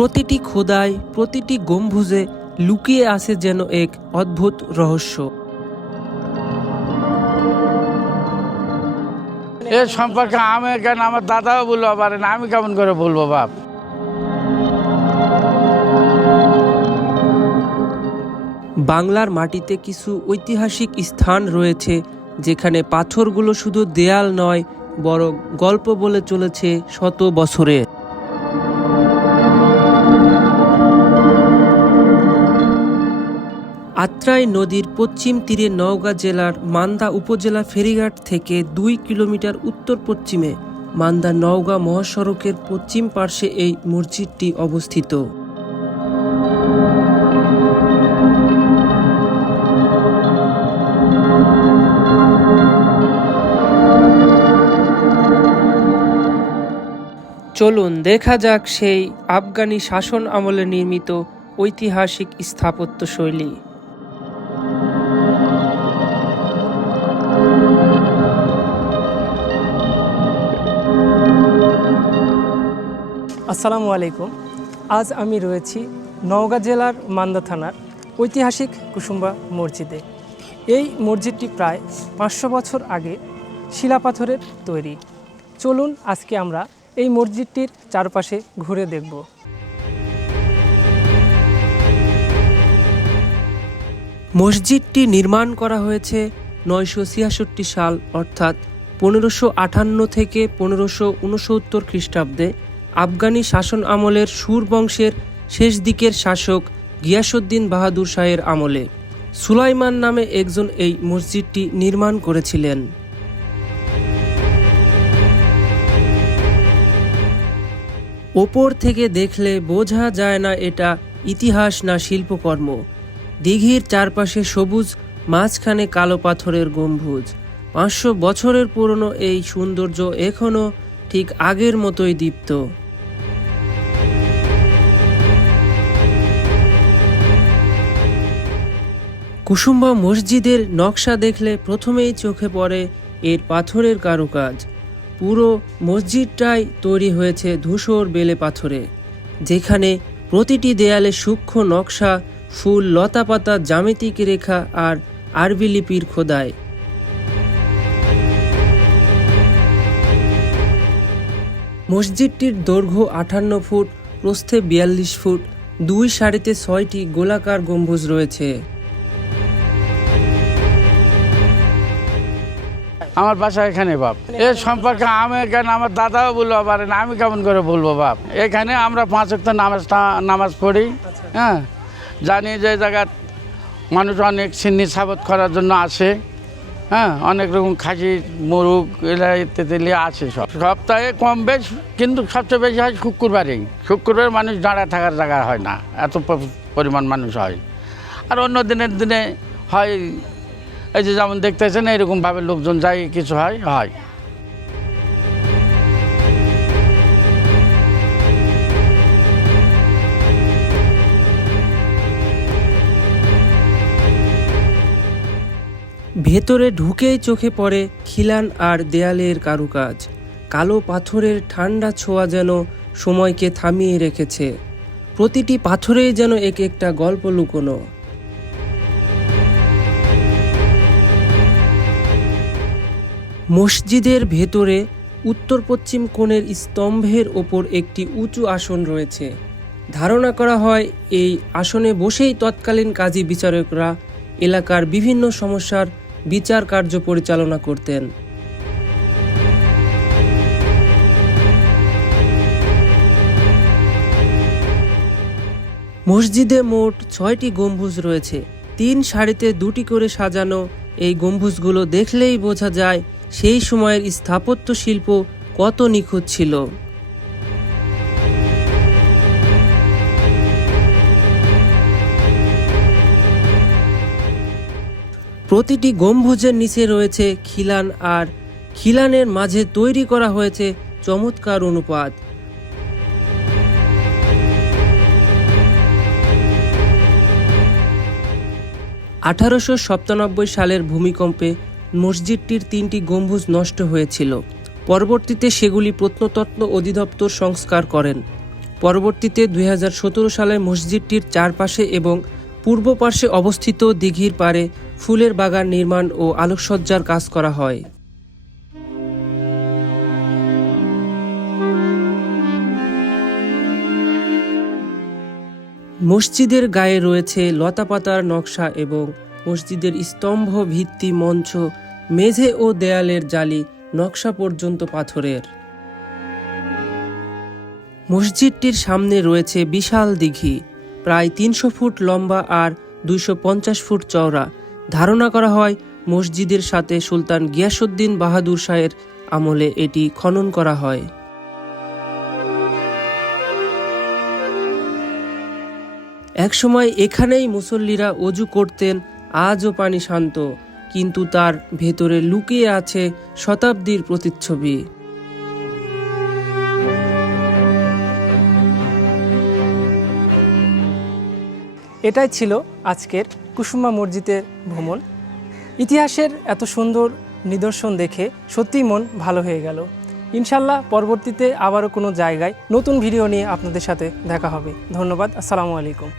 প্রতিটি খোদায় প্রতিটি গম্বুজে লুকিয়ে আছে যেন এক অদ্ভুত রহস্য। এর সম্পর্কে আমি কেন আমার দাদাও বলব পারে না আমি কেমন করে বলব বাপ? বাংলার মাটিতে কিছু ঐতিহাসিক স্থান রয়েছে যেখানে পাথরগুলো শুধু দেয়াল নয় বরং গল্প বলে চলেছে শত বছরে আত্রাই নদীর পশ্চিম তীরে নওগাঁ জেলার মান্দা উপজেলা ফেরিঘাট থেকে দুই কিলোমিটার উত্তর পশ্চিমে মান্দা নওগাঁ মহাসড়কের পশ্চিম পার্শ্বে এই মসজিদটি অবস্থিত। চলুন দেখা যাক সেই আফগানি শাসন আমলে নির্মিত ঐতিহাসিক স্থাপত্য আসসালামু আলাইকুম। আজ আমি রয়েছি নওগাঁ জেলার মান্দা থানার ঐতিহাসিক কুসুম্বা মসজিদে। এই মসজিদটি প্রায় পাঁচশো বছর আগে শিলাপাথরের তৈরি। চলুন আজকে আমরা এই মসজিদটির চারপাশে ঘুরে দেখব। মসজিদটি নির্মাণ করা হয়েছে নয়শো ছিয়াষট্টি সাল, অর্থাৎ পনেরোশো আটান্ন থেকে পনেরোশো উনসত্তর খ্রিস্টাব্দে। আফগানি শাসন আমলের সুর বংশের শেষ দিকের শাসক গিয়াসুদ্দিন বাহাদুর শাহের আমলে। সুলাইমান নামে একজন এই মসজিদটি নির্মাণ করেছিলেন। ওপর থেকে দেখলে বোঝা যায় না এটা ইতিহাস না শিল্পকর্ম। দিঘির চারপাশে সবুজ, মাঝখানে কালো পাথরের গম্বুজ। পাঁচশো বছরের পুরনো এই সৌন্দর্য এখনও ঠিক আগের মতোই দীপ্ত। কুসুম্বা মসজিদের নকশা দেখলে প্রথমেই চোখে পড়ে এর পাথরের কারুকাজ। পুরো মসজিদটাই তৈরি হয়েছে ধূসর বেলে পাথরে, যেখানে প্রতিটি দেয়ালে সূক্ষ্ম নকশা, ফুল, লতাপাতা, জ্যামিতিক রেখা আর আরবি লিপির খোদায় মসজিদটির দৈর্ঘ্য আটান্ন ফুট, প্রস্থে বিয়াল্লিশ ফুট, দুই সারিতে ছয়টি গোলাকার গম্বুজ রয়েছে। আমার বাসা এখানে, বাপ। এর সম্পর্কে আমি এখানে আমার দাদাও বলব পারে না, আমি কেমন করে বলব, বাপ? এখানে আমরা পাঁচ ওয়াক্ত নামাজ নামাজ পড়ি হ্যাঁ? জানি যে জায়গা মানুষ অনেক সিন্নি সাবত করার জন্য আসে হ্যাঁ? অনেক রকম খাসি, মুরগ এলা ইত্যাদি আছে সব। সপ্তাহে কম বেশ, কিন্তু সবচেয়ে বেশি হয় শুক্রবারেই। শুক্রবার মানুষ দাঁড়া থাকার জায়গা হয় না, এত পরিমাণ মানুষ হয়। আর অন্য দিনের দিনে হয় এই যে যেমন দেখতেছেন এরকমভাবে লোকজন যায়, কিছু হয় হয়। ভেতরে ঢুকেই চোখে পড়ে খিলান আর দেয়ালের কারুকাজ। কালো পাথরের ঠান্ডা ছোঁয়া যেন সময়কে থামিয়ে রেখেছে। প্রতিটি পাথরেই যেন এক একটা গল্প লুকোনো। মসজিদের ভেতরে উত্তর পশ্চিম কোণের স্তম্ভের ওপর একটি উঁচু আসন রয়েছে। ধারণা করা হয়, এই আসনে বসেই তৎকালীন কাজী বিচারকরা এলাকার বিভিন্ন সমস্যার বিচার কার্য পরিচালনা করতেন। মসজিদে মোট ছয়টি গম্বুজ রয়েছে। তিন সারিতে দুটি করে সাজানো এই গম্বুজগুলো দেখলেই বোঝা যায় সেই সময়ের স্থাপত্য শিল্প কত নিখুঁত ছিল? প্রতিটি গম্বুজের নিচে রয়েছে খিলান আর খিলানের মাঝে তৈরি করা হয়েছে চমৎকার অনুপাত। আঠারোশো সাতানব্বই সালের ভূমিকম্পে মসজিদটির তিনটি গম্বুজ নষ্ট হয়েছিল। পরবর্তীতে সেগুলি প্রত্নতত্ত্ব অধিদপ্তর সংস্কার করেন। পরবর্তীতে দুই হাজার সতেরো সালে মসজিদটির চারপাশে এবং পূর্ব পার্শ্বে অবস্থিত দিঘির পাড়ে ফুলের বাগান নির্মাণ ও আলোকসজ্জার কাজ করা হয়। মসজিদের গায়ে রয়েছে লতাপাতার নকশা এবং মসজিদের স্তম্ভ ভিত্তি মঞ্চ মেঝে ও দেয়ালের জালি নকশা পর্যন্ত পাথরের। মসজিদটির সামনে রয়েছে বিশাল দিঘি, প্রায় তিনশো ফুট লম্বা আর দুইশো পঞ্চাশ ফুট চওড়া। ধারণা করা হয়, মসজিদের সাথে সুলতান গিয়াসুদ্দিন বাহাদুর শাহের আমলে এটি খনন করা হয়। একসময় এখানেই মুসল্লিরা অজু করতেন, আজও পানি শান্ত। কিন্তু তার ভেতরে লুকিয়ে আছে শতাব্দীর প্রতিচ্ছবি। এটাই ছিল আজকের কুসুমা মসজিদের ভ্রমণ। ইতিহাসের এত সুন্দর নিদর্শন দেখে সত্যিই মন ভালো হয়ে গেল। ইনশাল্লাহ পরবর্তীতে আবারও কোনো জায়গায় নতুন ভিডিও নিয়ে আপনাদের সাথে দেখা হবে। ধন্যবাদ, আসসালামু আলাইকুম।